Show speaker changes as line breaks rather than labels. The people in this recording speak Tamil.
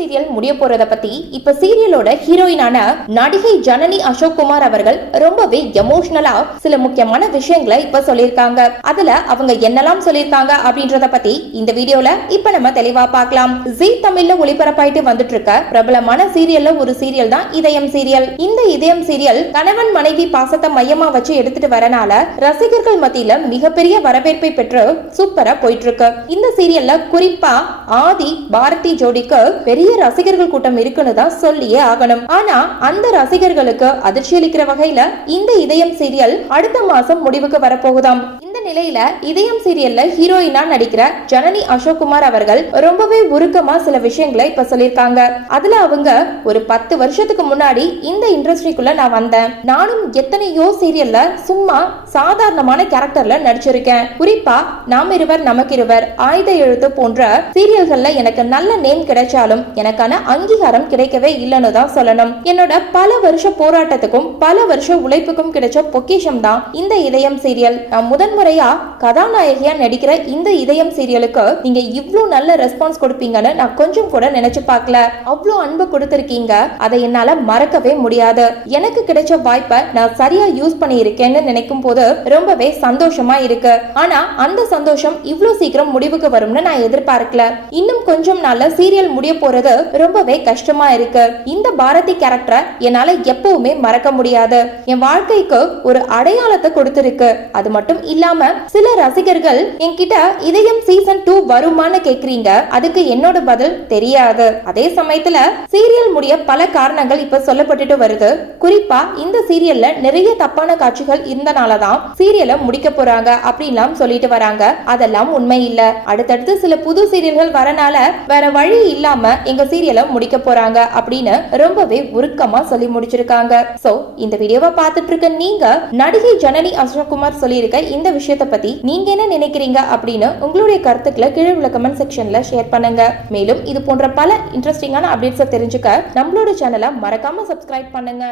சீரியல் முடிய போறத பத்தி இப்ப சீரியலோட ஹீரோயினான நடிகை ஜனனி அசோக் குமார் அவர்கள் ரொம்பவே எமோஷனலா சில முக்கியமான விஷயங்களை இப்ப சொல்லியிருக்காங்க. அதுல அவங்க என்னெல்லாம் சொல்லியிருக்காங்க அப்படின்றத பத்தி இந்த வீடியோல இப்ப நம்ம தெளிவா பார்க்கலாம். ஜி தமிழ்ல ஒளிபரப்பாயிட்டு வந்துட்டு இருக்க பிரபலமான சீரியல்ல ஒரு சீரியல் தான் இதயம் சீரியல். இந்த இதயம் சீரியல் கணவன் மனைவி பாசத்தை மையமா வச்சு எடுத்துட்டு வரனால ரசிகர்கள் மத்தியில மிகப்பெரிய வரவேற்பை பெற்று சூப்பரா போயிட்டு இருக்கு இந்த சீரியல்ல குறிப்பா ஆதி பாரதி ஜோடிக்கு பெரிய ரசிகர்கள் கூட்டம் இருக்குன்னு தான் சொல்லியே ஆகணும். ஆனா அந்த ரசிகர்களுக்கு அதிர்ச்சி அளிக்கிற வகையில இந்த இதயம் சீரியல் அடுத்த மாசம் முடிவுக்கு வரப்போகுதாம். இந்த நிலையில இதயம் சீரியல்ல ஹீரோயினா நடிக்கிற ஜனனி அசோக்குமார் அவர்கள் ரொம்பவே உருக்கமா சில விஷயங்களை இப்ப சொல்லியிருக்காங்க. அதுல அவங்க ஒரு பத்து வருஷத்துக்கு முன்னாடி இந்த இண்டஸ்ட்ரிக்குள்ள நான் வந்தேன். நானும் எத்தனையோ சீரியல்ல சும்மா சாதாரணமான கேரக்டர்ல நடிச்சிருக்கேன். குறிப்பா நாம் இருவர் நமக்கு இருவர் ஆயுத எழுத்து போன்ற சீரியல்கள்ல எனக்கு நல்ல நேம் கிடைச்சாலும் எனக்கான அங்கீகாரம் கிடைக்கவே இல்லைன்னு தான் சொல்லணும். என்னோட பல வருஷ போராட்டத்துக்கும் பல வருஷ உழைப்புக்கும் கிடைச்ச பொக்கிஷம் தான் இந்த இதயம் சீரியல். நான் முதன்முறையா கதாநாயகியா நடிக்கிற இந்த இதயம் சீரியலுக்கு நீங்க இவ்ளோ நல்ல ரெஸ்பான்ஸ் கொடுப்பீங்கன்னு நான் கொஞ்சம் கூட நினைச்சு பார்க்கல. அவ்வளோ அன்பு கொடுத்திருக்கீங்க. அதை என்னால மறக்கவே முடியாது. எனக்கு கிடைச்ச வாய்ப்பை நான் சரியா யூஸ் பண்ணியிருக்கேன்னு நினைக்கும் போது ரொம்பவே சந்தோஷமா இருக்கு. ஆனா அந்த சந்தோஷம் இவ்ளோ சீக்கிரம் முடிவுக்கு வரும்னு நான் எதிர்பார்க்கல. இன்னும் கொஞ்சம் நாள்ல சீரியல் முடிய போறது ரொம்பவே கஷ்டமா இருக்கு. இந்த பாரதி கேரக்டரை என்னால எப்பவுமே மறக்க முடியாது. என் வாழ்க்கைக்கு ஒரு அடையாளத்தை கொடுத்திருக்கு. அது மட்டும் இல்லாம சில ரசிகர்கள் என்கிட்ட இதயம் சீசன் டூ வருமான்னு கேக்குறீங்க. அதுக்கு என்னோட பதில் தெரியாது. அதே சமயத்துல சீரியல் முடிய பல காரணங்கள் இப்ப சொல்லப்பட்டுட்டு வருது. குறிப்பா இந்த சீரியல்ல நிறைய தப்பான காட்சிகள் இருந்தனாலதான் சீரியலை முடிக்க போறாங்க அப்படின்லாம் சொல்லிட்டு வராங்க. அதெல்லாம் உண்மை இல்ல. அடுத்தடுத்து சில புது சீரியல்கள் வரனால வேற வழி இல்லாம எங்க சீரியலை முடிக்க போறாங்க அப்படின்னு ரொம்பவே உருக்கமா சொல்லி முடிச்சிருக்காங்க. சோ இந்த வீடியோவை பார்த்துட்டு இருக்க நீங்க நடிகை ஜனனி அசோக்குமார் சொல்லியிருக்க இந்த விஷயத்தை பத்தி நீங்க என்ன நினைக்கிறீங்க அப்படின்னு உங்களுடைய கருத்துக்களை கீழே உள்ள கமெண்ட் செக்ஷன்ல ஷேர் பண்ணுங்க. மேலும் இது போன்ற பல இன்ட்ரெஸ்டிங்கான அப்டேட்ஸை தெரிஞ்சுக்க நம்மளோட சேனலை மறக்காம சப்ஸ்கிரைப் பண்ணுங்க.